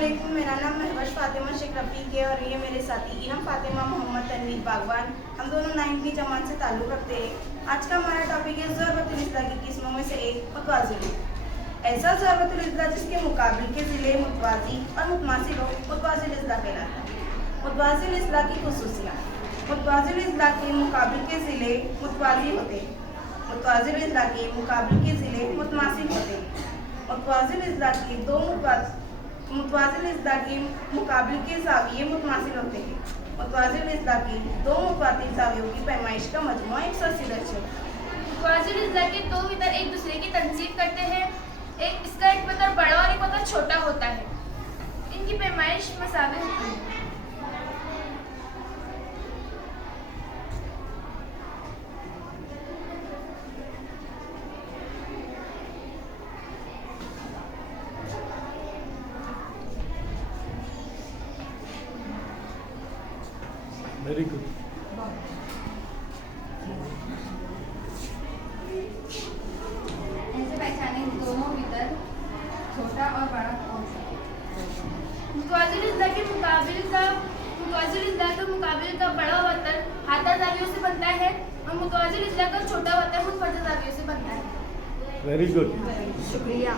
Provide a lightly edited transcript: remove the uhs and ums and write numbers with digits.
अस्सलामुअलैकुम। मेरा नाम महवश फातिमा शेख रफ़ीक है और ये मेरे साथी इनम फातिमा मोहम्मद तनवीर बागवान। हम दोनों 9वीं जमात से ताल्लुक़ रखते हैं। आज का हमारा टॉपिक है ज़रूरतुल इस्लाह की किस्मों में से एक मुतवाज़िल। ऐसा ज़रूरतुल इस्लाह जिसके मुकाबिल के ज़िले मुतवाज़ी और मुतमासिल हो, मुतवाज़िल इस्लाह कहलाता है। मुतवाज़िल इस्लाह की खुसूसियात। मुतवाज़िल इस्लाह के मुकाबिल के ज़िले मुतवाज़ी होते हैं। मुतवाज़िल इस्लाह के मुकाबिल के ज़िले मुतमासिल होते हैं। मुतवाज़िल इस्लाह के मुतवाज़िल इस्लाह के मुकाबिल के ज़ाविये मुतमासिल होते हैं। मुतवाज़िल इस्लाह के दो मुतवातिर ज़ावियों की पैमाइश का मजमूआ 180 दर्जे है। मुतवाज़िल इस्लाह के दो वितर एक दूसरे की तनसीब करते हैं। इसका एक वितर बड़ा और एक वितर छोटा होता है। इनकी पैमाइश मसावी होती है। Very good. ऐसे पहचाने दोनों वितर छोटा और बड़ा कौन सा है? मुतवाज़िल इस्लाह के मुकाबिल का बड़ा वितर हादा ज़ावियों से बनता है और मुतवाज़िल इस्लाह का छोटा वितर मुतफरदा ज़ावियों से बनता है। Very good. शुक्रिया।